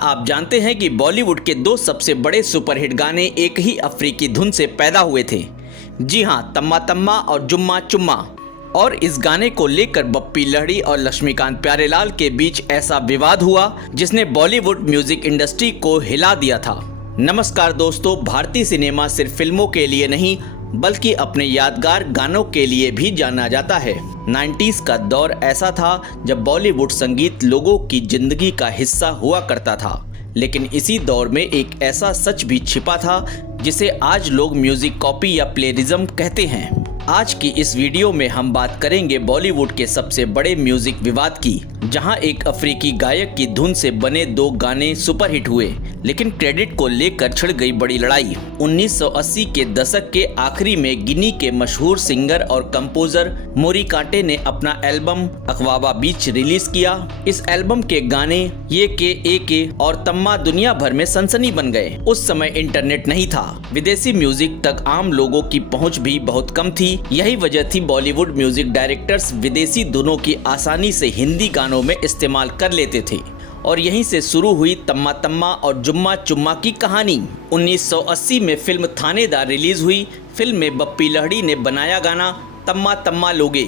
आप जानते हैं कि बॉलीवुड के दो सबसे बड़े सुपरहिट गाने एक ही अफ्रीकी धुन से पैदा हुए थे? जी हाँ, तम्मा तम्मा और जुम्मा चुम्मा। और इस गाने को लेकर बप्पी लहड़ी और लक्ष्मीकांत प्यारेलाल के बीच ऐसा विवाद हुआ जिसने बॉलीवुड म्यूजिक इंडस्ट्री को हिला दिया था। नमस्कार दोस्तों, भारतीय सिनेमा सिर्फ फिल्मों के लिए नहीं बल्कि अपने यादगार गानों के लिए भी जाना जाता है। 90s का दौर ऐसा था जब बॉलीवुड संगीत लोगों की जिंदगी का हिस्सा हुआ करता था, लेकिन इसी दौर में एक ऐसा सच भी छिपा था जिसे आज लोग म्यूजिक कॉपी या प्लेरिज्म कहते हैं। आज की इस वीडियो में हम बात करेंगे बॉलीवुड के सबसे बड़े म्यूजिक विवाद की, जहां एक अफ्रीकी गायक की धुन से बने दो गाने सुपरहिट हुए, लेकिन क्रेडिट को लेकर छिड़ गई बड़ी लड़ाई। 1980 के दशक के आखिरी में गिनी के मशहूर सिंगर और कंपोजर मोरी कांटे ने अपना एल्बम अकवाबा बीच रिलीज किया। इस एल्बम के गाने ये के ए के और तम्मा दुनिया भर में सनसनी बन गए। उस समय इंटरनेट नहीं था, विदेशी म्यूजिक तक आम लोगों की पहुंच भी बहुत कम थी। यही वजह थी बॉलीवुड म्यूजिक डायरेक्टर्स विदेशी धुनों की आसानी से हिंदी गानों में इस्तेमाल कर लेते थे, और यहीं से शुरू हुई तम्मा तम्मा और जुम्मा चुम्मा की कहानी। 1980 में फिल्म थानेदार रिलीज हुई। फिल्म में बप्पी लहड़ी ने बनाया गाना तम्मा तम्मा लोगे।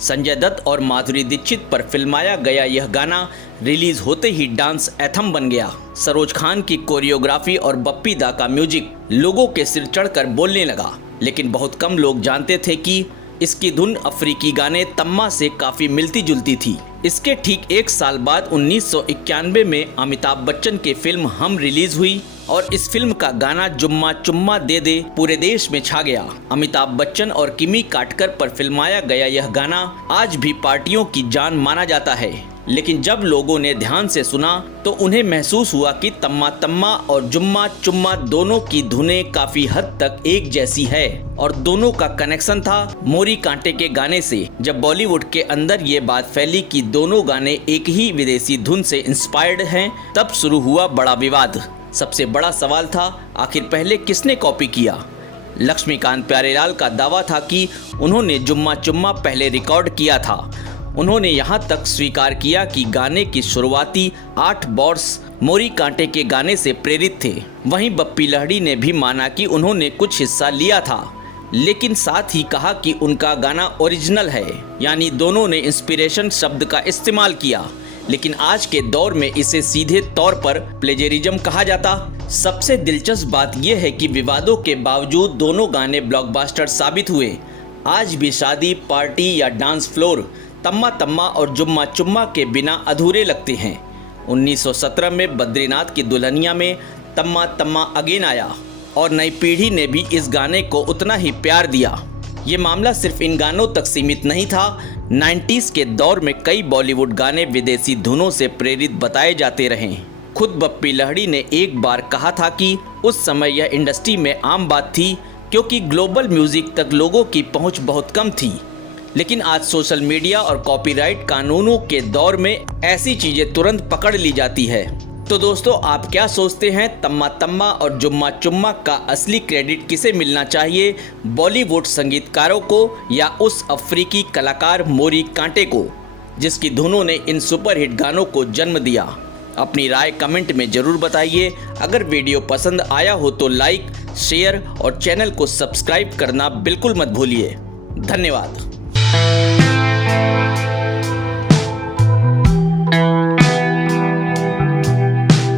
संजय दत्त और माधुरी दीक्षित पर फिल्माया गया यह गाना रिलीज होते ही डांस एथम बन गया। सरोज खान की कोरियोग्राफी और बप्पी दा का म्यूजिक लोगों के सिर चढ़कर बोलने लगा, लेकिन बहुत कम लोग जानते थे कि इसकी धुन अफ्रीकी गाने तम्मा से काफी मिलती जुलती थी। इसके ठीक एक साल बाद 1991 में अमिताभ बच्चन की फिल्म हम रिलीज हुई और इस फिल्म का गाना जुम्मा चुम्मा दे दे पूरे देश में छा गया। अमिताभ बच्चन और किमी काटकर पर फिल्माया गया यह गाना आज भी पार्टियों की जान माना जाता है, लेकिन जब लोगों ने ध्यान से सुना तो उन्हें महसूस हुआ कि तम्मा तम्मा और जुम्मा चुम्मा दोनों की धुनें काफी हद तक एक जैसी है, और दोनों का कनेक्शन था मोरी कांटे के गाने से। जब बॉलीवुड के अंदर ये बात फैली कि दोनों गाने एक ही विदेशी धुन से इंस्पायर्ड हैं, तब शुरू हुआ बड़ा विवाद। सबसे बड़ा सवाल था, आखिर पहले किसने कॉपी किया? लक्ष्मीकांत प्यारेलाल का दावा था कि उन्होंने जुम्मा चुम्मा पहले रिकॉर्ड किया था। उन्होंने यहाँ तक स्वीकार किया कि गाने की शुरुआती 8 बॉर्ड्स मोरी कांटे के गाने से प्रेरित थे। वहीं बप्पी लहड़ी ने भी माना कि उन्होंने कुछ हिस्सा लिया था, लेकिन साथ ही कहा कि उनका गाना ओरिजिनल है, यानी दोनों ने इंस्पिरेशन शब्द का इस्तेमाल किया, लेकिन आज के दौर में इसे सीधे तौर पर प्लेजरिज्म कहा जाता। सबसे दिलचस्प बात यह है कि विवादों के बावजूद दोनों गाने ब्लॉकबस्टर साबित हुए। आज भी शादी, पार्टी या डांस फ्लोर तम्मा तम्मा और जुम्मा चुम्मा के बिना अधूरे लगते हैं। 1917 में बद्रीनाथ की दुल्हनिया में तम्मा तम्मा अगेन आया और नई पीढ़ी ने भी इस गाने को उतना ही प्यार दिया। ये मामला सिर्फ इन गानों तक सीमित नहीं था। 90s के दौर में कई बॉलीवुड गाने विदेशी धुनों से प्रेरित बताए जाते रहे। खुद बप्पी लहड़ी ने एक बार कहा था कि उस समय यह इंडस्ट्री में आम बात थी, क्योंकि ग्लोबल म्यूजिक तक लोगों की पहुंच बहुत कम थी। लेकिन आज सोशल मीडिया और कॉपीराइट कानूनों के दौर में ऐसी चीजें तुरंत पकड़ ली जाती है। तो दोस्तों, आप क्या सोचते हैं, तम्मा तम्मा और जुम्मा चुम्मा का असली क्रेडिट किसे मिलना चाहिए, बॉलीवुड संगीतकारों को या उस अफ्रीकी कलाकार मोरी कांटे को, जिसकी धुनों ने इन सुपरहिट गानों को जन्म दिया? अपनी राय कमेंट में जरूर बताइए। अगर वीडियो पसंद आया हो तो लाइक, शेयर और चैनल को सब्सक्राइब करना बिल्कुल मत भूलिए। धन्यवाद।